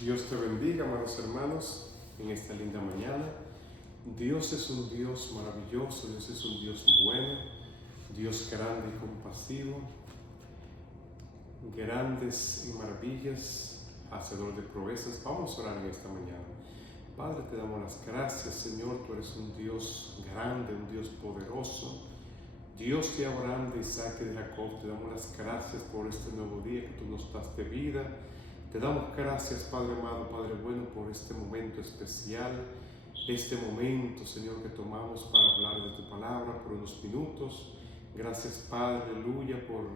Dios te bendiga, amados hermanos, en esta linda mañana. Dios es un Dios maravilloso, Dios es un Dios bueno, Dios grande y compasivo, grandes y maravillas, hacedor de proezas. Vamos a orar en esta mañana. Padre, te damos las gracias, Señor, tú eres un Dios grande, un Dios poderoso, Dios de Abraham, de Isaac y de Jacob. Te damos las gracias por este nuevo día que tú nos das de vida. Te damos gracias, Padre amado, Padre bueno, por este momento especial, este momento, Señor, que tomamos para hablar de tu palabra por unos minutos. Gracias, Padre, aleluya, por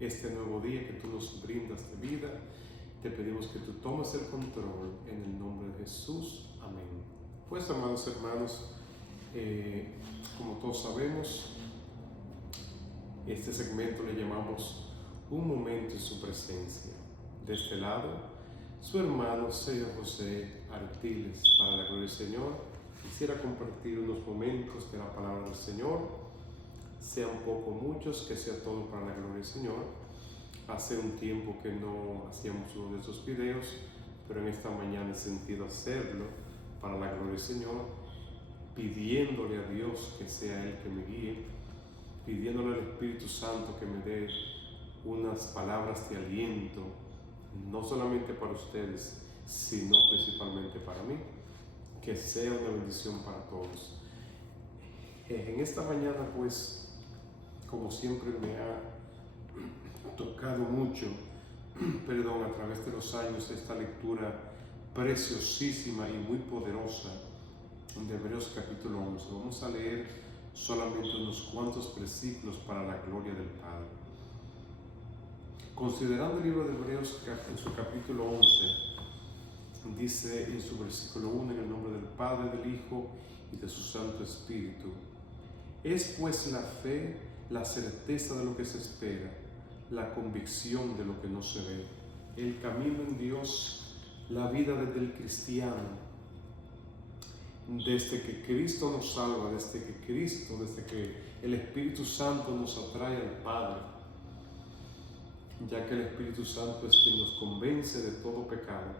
este nuevo día que tú nos brindas de vida. Te pedimos que tú tomes el control en el nombre de Jesús. Amén. Pues, amados hermanos, como todos sabemos, este segmento le llamamos Un momento en su presencia. De este lado, su hermano Sergio José Artiles, para la gloria del Señor. Quisiera compartir unos momentos de la palabra del Señor, sean poco muchos, que sea todo para la gloria del Señor. Hace un tiempo que no hacíamos uno de esos videos, pero en esta mañana he sentido hacerlo para la gloria del Señor, pidiéndole a Dios que sea Él que me guíe, pidiéndole al Espíritu Santo que me dé unas palabras de aliento, no solamente para ustedes, sino principalmente para mí, que sea una bendición para todos. En esta mañana, pues, como siempre me ha tocado mucho, a través de los años, esta lectura preciosísima y muy poderosa de Hebreos capítulo 11. Vamos a leer solamente unos cuantos versículos para la gloria del Padre. Considerando el libro de Hebreos en su capítulo 11, dice en su versículo 1, en el nombre del Padre, del Hijo y de su Santo Espíritu. Es pues la fe, la certeza de lo que se espera, la convicción de lo que no se ve, el camino en Dios, la vida del cristiano. Desde que Cristo nos salva, desde que el Espíritu Santo nos atrae al Padre, ya que el Espíritu Santo es quien nos convence de todo pecado.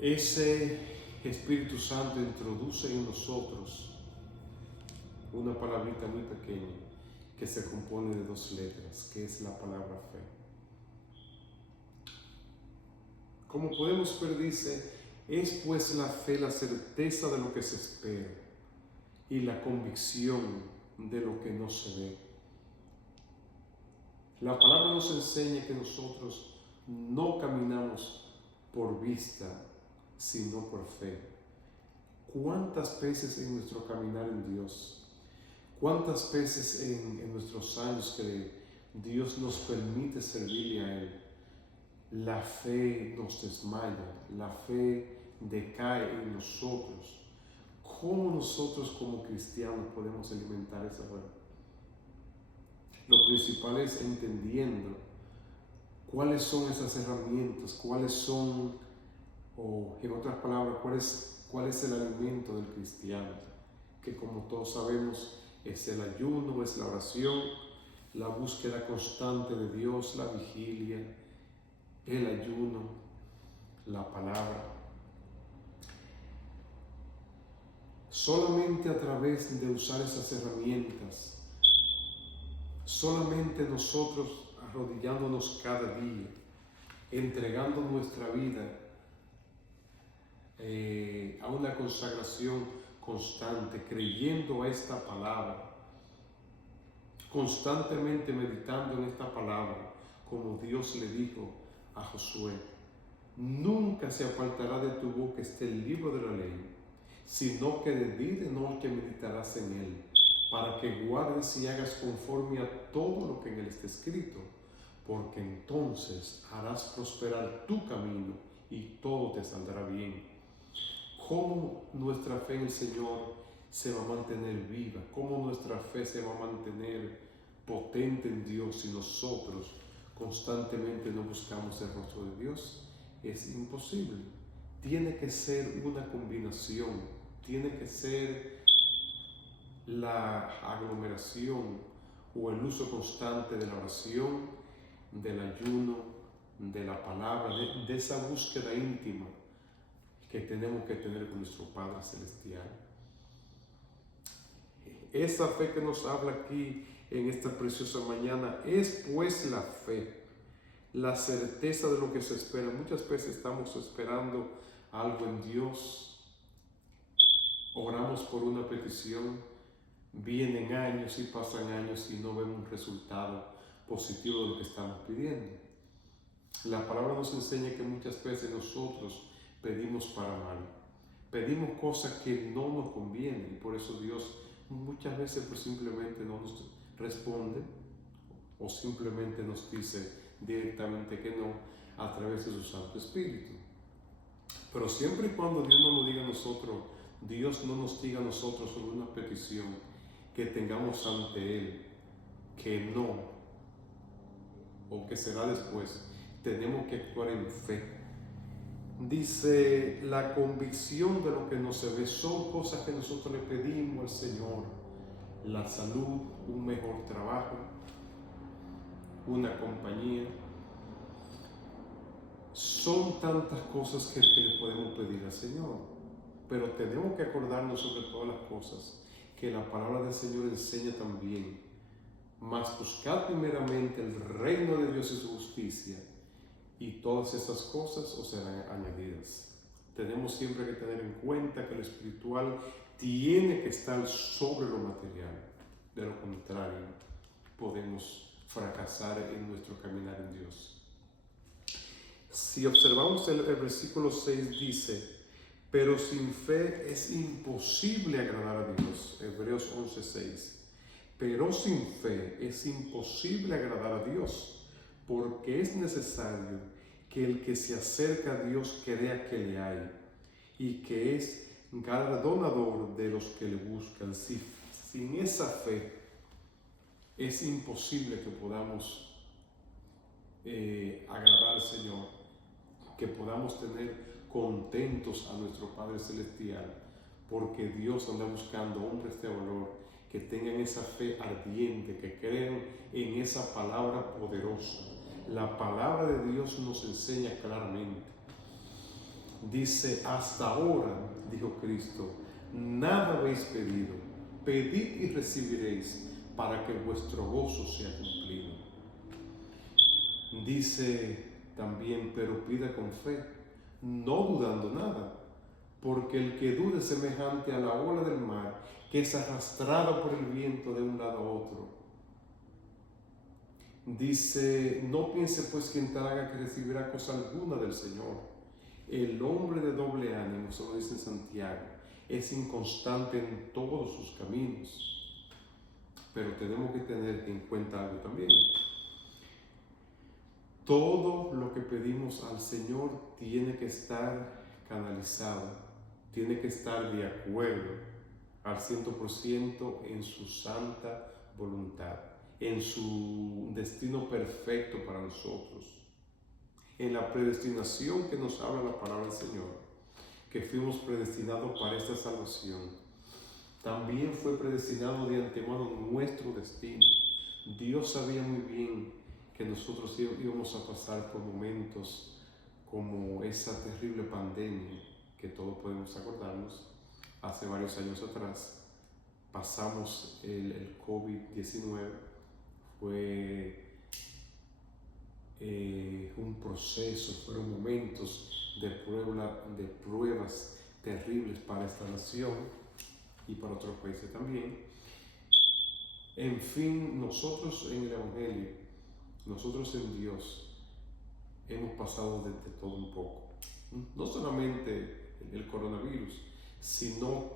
Ese Espíritu Santo introduce en nosotros una palabrita muy pequeña que se compone de dos letras, que es la palabra fe. Como podemos ver, dice, es pues la fe la certeza de lo que se espera y la convicción de lo que no se ve. La palabra nos enseña que nosotros no caminamos por vista, sino por fe. ¿Cuántas veces en nuestro caminar en Dios, cuántas veces en nuestros años que Dios nos permite servirle a Él, la fe nos desmaya, la fe decae en nosotros? ¿Cómo nosotros como cristianos podemos alimentar esa fe? Lo principal es entendiendo cuáles son esas herramientas, cuáles son, o en otras palabras, cuál es el alimento del cristiano, que como todos sabemos es el ayuno, es la oración, la búsqueda constante de Dios, la vigilia, el ayuno, la palabra. Solamente a través de usar esas herramientas, solamente nosotros arrodillándonos cada día, entregando nuestra vida a una consagración constante, creyendo a esta palabra, constantemente meditando en esta palabra, como Dios le dijo a Josué: nunca se apartará de tu boca este libro de la ley, sino que de día y de noche meditarás en él, para que guardes y hagas conforme a todo lo que en él está escrito, porque entonces harás prosperar tu camino y todo te saldrá bien. ¿Cómo nuestra fe en el Señor se va a mantener viva? ¿Cómo nuestra fe se va a mantener potente en Dios si nosotros constantemente no buscamos el rostro de Dios? Es imposible. Tiene que ser una combinación, tiene que ser la aglomeración o el uso constante de la oración, del ayuno, de la palabra, de esa búsqueda íntima que tenemos que tener con nuestro Padre Celestial. Esa fe que nos habla aquí en esta preciosa mañana es pues la fe, la certeza de lo que se espera. Muchas veces estamos esperando algo en Dios, oramos por una petición, vienen años y pasan años y no vemos un resultado positivo de lo que estamos pidiendo. La palabra nos enseña que muchas veces nosotros pedimos para mal, pedimos cosas que no nos convienen, y por eso Dios muchas veces pues simplemente no nos responde o simplemente nos dice directamente que no a través de su Santo Espíritu. Pero siempre y cuando Dios no nos diga a nosotros, Dios no nos diga a nosotros sobre una petición que tengamos ante Él, que no, o que será después, tenemos que actuar en fe. Dice, la convicción de lo que no se ve son cosas que nosotros le pedimos al Señor: la salud, un mejor trabajo, una compañía. Son tantas cosas que le podemos pedir al Señor, pero tenemos que acordarnos sobre todas las cosas que la palabra del Señor enseña también. Mas buscad primeramente el reino de Dios y su justicia, y todas esas cosas os serán añadidas. Tenemos siempre que tener en cuenta que lo espiritual tiene que estar sobre lo material. De lo contrario, podemos fracasar en nuestro caminar en Dios. Si observamos el versículo 6 dice, pero sin fe es imposible agradar a Dios. Hebreos 11:6. Pero sin fe es imposible agradar a Dios, porque es necesario que el que se acerca a Dios crea que le hay y que es galardonador de los que le buscan. Sin esa fe es imposible que podamos agradar al Señor, que podamos tener contentos a nuestro Padre Celestial, porque Dios anda buscando hombres de valor que tengan esa fe ardiente, que crean en esa palabra poderosa. La palabra de Dios nos enseña claramente. Dice, hasta ahora, dijo Cristo, nada habéis pedido, pedid y recibiréis, para que vuestro gozo sea cumplido. Dice también, pero pida con fe, no dudando nada, porque el que dude es semejante a la ola del mar, que es arrastrada por el viento de un lado a otro. Dice, no piense pues quien tal haga que recibirá cosa alguna del Señor. El hombre de doble ánimo, eso lo dice en Santiago, es inconstante en todos sus caminos. Pero tenemos que tener en cuenta algo también. Todo lo que pedimos al Señor tiene que estar canalizado, tiene que estar de acuerdo al 100% en su santa voluntad, en su destino perfecto para nosotros, en la predestinación que nos habla la palabra del Señor, que fuimos predestinados para esta salvación. También fue predestinado de antemano nuestro destino. Dios sabía muy bien que nosotros íbamos a pasar por momentos como esa terrible pandemia que todos podemos acordarnos. Hace varios años atrás pasamos el COVID-19, fue un proceso, fueron momentos de pruebas terribles para esta nación y para otros países también. En fin, nosotros en el Evangelio, nosotros en Dios, hemos pasado de todo un poco. No solamente el coronavirus, sino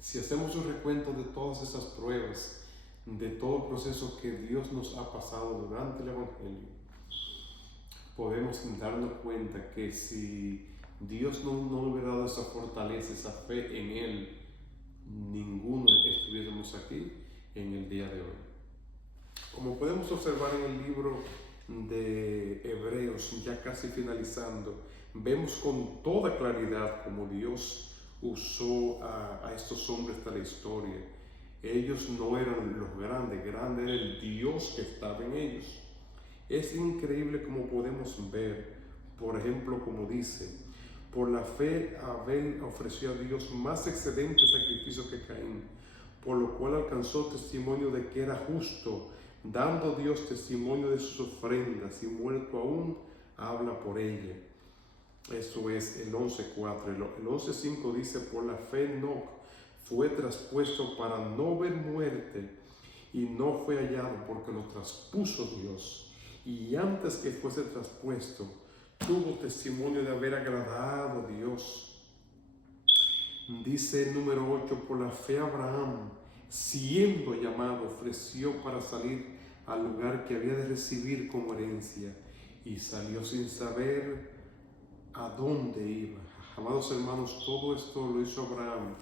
si hacemos un recuento de todas esas pruebas, de todo el proceso que Dios nos ha pasado durante el Evangelio, podemos darnos cuenta que si Dios no hubiera dado esa fortaleza, esa fe en Él, ninguno estuviéramos aquí en el día de hoy. Como podemos observar en el libro de Hebreos, ya casi finalizando, vemos con toda claridad cómo Dios usó a estos hombres de la historia. Ellos no eran los grandes, grande era el Dios que estaba en ellos. Es increíble como podemos ver, por ejemplo, como dice, por la fe Abel ofreció a Dios más excelente sacrificio que Caín, por lo cual alcanzó testimonio de que era justo, dando Dios testimonio de sus ofrendas, y muerto aún, habla por ella. Eso es el 11.4. El 11.5 dice, por la fe Enoc fue traspuesto para no ver muerte, y no fue hallado porque lo traspuso Dios. Y antes que fuese traspuesto, tuvo testimonio de haber agradado a Dios. Dice el número 8, por la fe Abraham, siendo llamado, ofreció para salir al lugar que había de recibir como herencia, y salió sin saber a dónde iba. Amados hermanos, todo esto lo hizo Abraham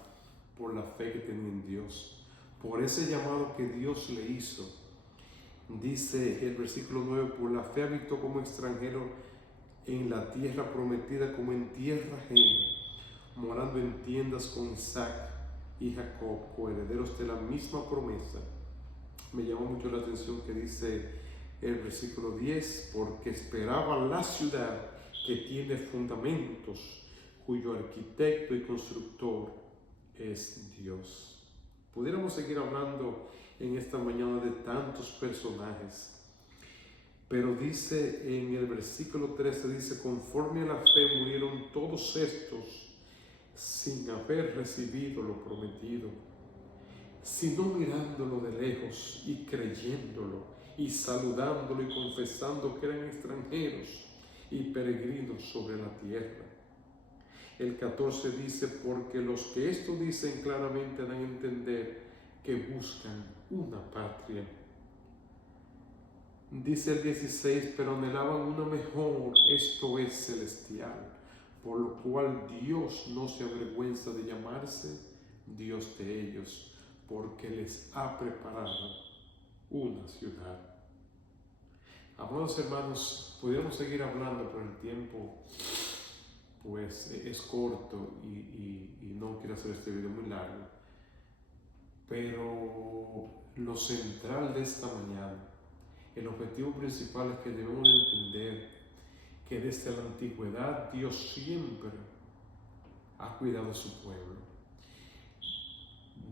por la fe que tenía en Dios, por ese llamado que Dios le hizo. Dice el versículo 9, por la fe habitó como extranjero en la tierra prometida, como en tierra ajena, morando en tiendas con Isaac y Jacob, coherederos de la misma promesa. Me llamó mucho la atención que dice el versículo 10, porque esperaba la ciudad que tiene fundamentos, cuyo arquitecto y constructor es Dios. Pudiéramos seguir hablando en esta mañana de tantos personajes, pero dice en el versículo 13, dice, conforme a la fe murieron todos estos sin haber recibido lo prometido, sino mirándolo de lejos y creyéndolo y saludándolo y confesando que eran extranjeros y peregrinos sobre la tierra. El 14 dice, porque los que esto dicen claramente dan a entender que buscan una patria. Dice el 16, pero anhelaban una mejor, esto es celestial, por lo cual Dios no se avergüenza de llamarse Dios de ellos, porque les ha preparado una ciudad. Amados hermanos, podríamos seguir hablando, pero el tiempo pues es corto y no quiero hacer este video muy largo. Pero lo central de esta mañana, el objetivo principal es que debemos de entender que desde la antigüedad Dios siempre ha cuidado a su pueblo.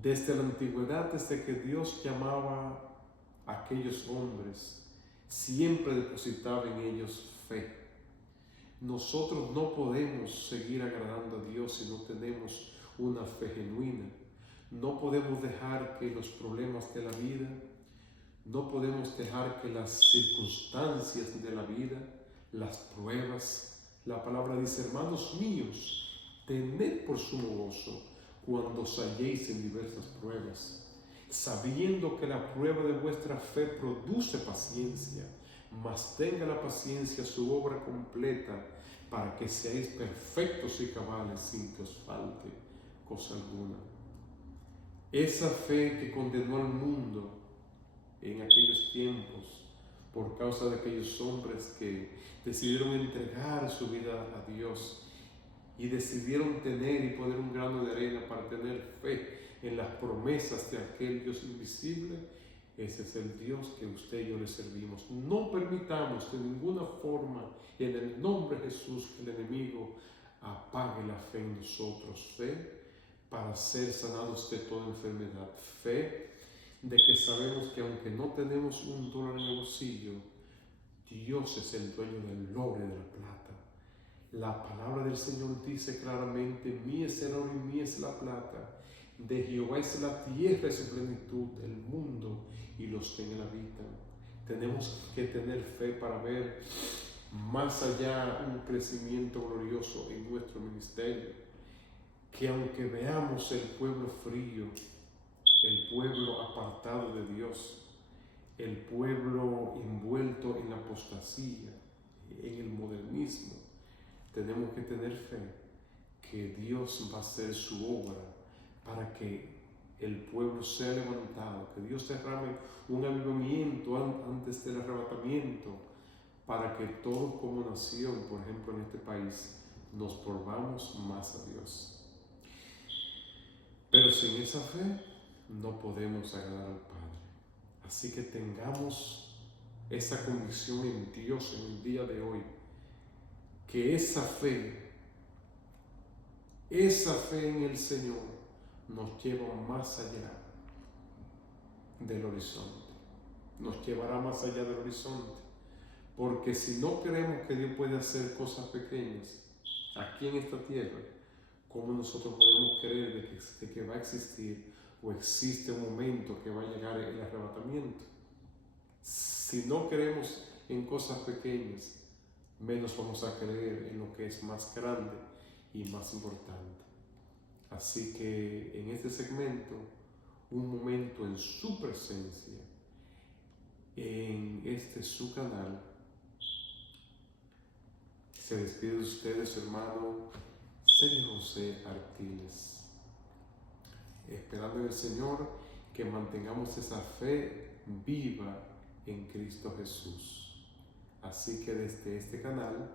Desde la antigüedad, desde que Dios llamaba a aquellos hombres, siempre depositaba en ellos fe. Nosotros no podemos seguir agradando a Dios si no tenemos una fe genuina. No podemos dejar que los problemas de la vida, no podemos dejar que las circunstancias de la vida, las pruebas, la palabra dice, hermanos míos, tened por sumo gozo cuando os halléis en diversas pruebas, sabiendo que la prueba de vuestra fe produce paciencia, mas tenga la paciencia su obra completa, para que seáis perfectos y cabales sin que os falte cosa alguna. Esa fe que condenó al mundo en aquellos tiempos por causa de aquellos hombres que decidieron entregar su vida a Dios y decidieron tener y poner un grano de arena para tener fe en las promesas de aquel Dios invisible. Ese es el Dios que usted y yo le servimos. No permitamos de ninguna forma, en el nombre de Jesús, que el enemigo apague la fe en nosotros. Fe para ser sanados de toda enfermedad. Fe de que sabemos que aunque no tenemos un dólar en el bolsillo, Dios es el dueño del oro y de la plata. La palabra del Señor dice claramente, mía es el oro y mía es la plata. De Jehová es la tierra y su plenitud, el mundo y los que en él habitan. Tenemos que tener fe para ver más allá un crecimiento glorioso en nuestro ministerio. Que aunque veamos el pueblo frío, el pueblo apartado de Dios, el pueblo envuelto en la apostasía, en el modernismo, tenemos que tener fe que Dios va a hacer su obra para que el pueblo sea levantado, que Dios derrame un avivamiento antes del arrebatamiento, para que todos como nación, por ejemplo en este país, nos volvamos más a Dios. Pero sin esa fe no podemos agradar al Padre. Así que tengamos esa convicción en Dios en el día de hoy, que esa fe en el Señor nos lleva más allá del horizonte, nos llevará más allá del horizonte, porque si no creemos que Dios puede hacer cosas pequeñas aquí en esta tierra, ¿cómo nosotros podemos creer de que va a existir o existe un momento que va a llegar el arrebatamiento? Si no creemos en cosas pequeñas, menos vamos a creer en lo que es más grande y más importante. Así que en este segmento, un momento en su presencia, en este su canal, se despide de ustedes su hermano Sergio José Artiles, esperando en el Señor que mantengamos esa fe viva en Cristo Jesús. Así que desde este canal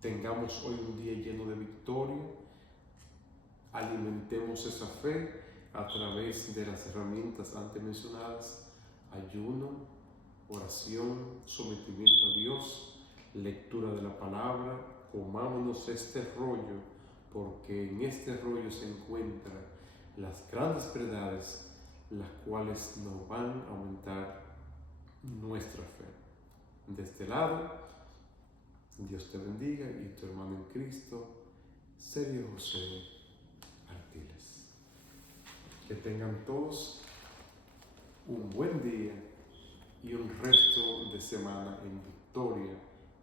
tengamos hoy un día lleno de victoria, alimentemos esa fe a través de las herramientas antes mencionadas: ayuno, oración, sometimiento a Dios, lectura de la palabra. Comámonos este rollo, porque en este rollo se encuentran las grandes verdades, las cuales nos van a aumentar nuestra fe. De este lado, Dios te bendiga, y tu hermano en Cristo, Sergio José Artiles. Que tengan todos un buen día y un resto de semana en victoria,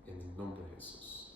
en el nombre de Jesús.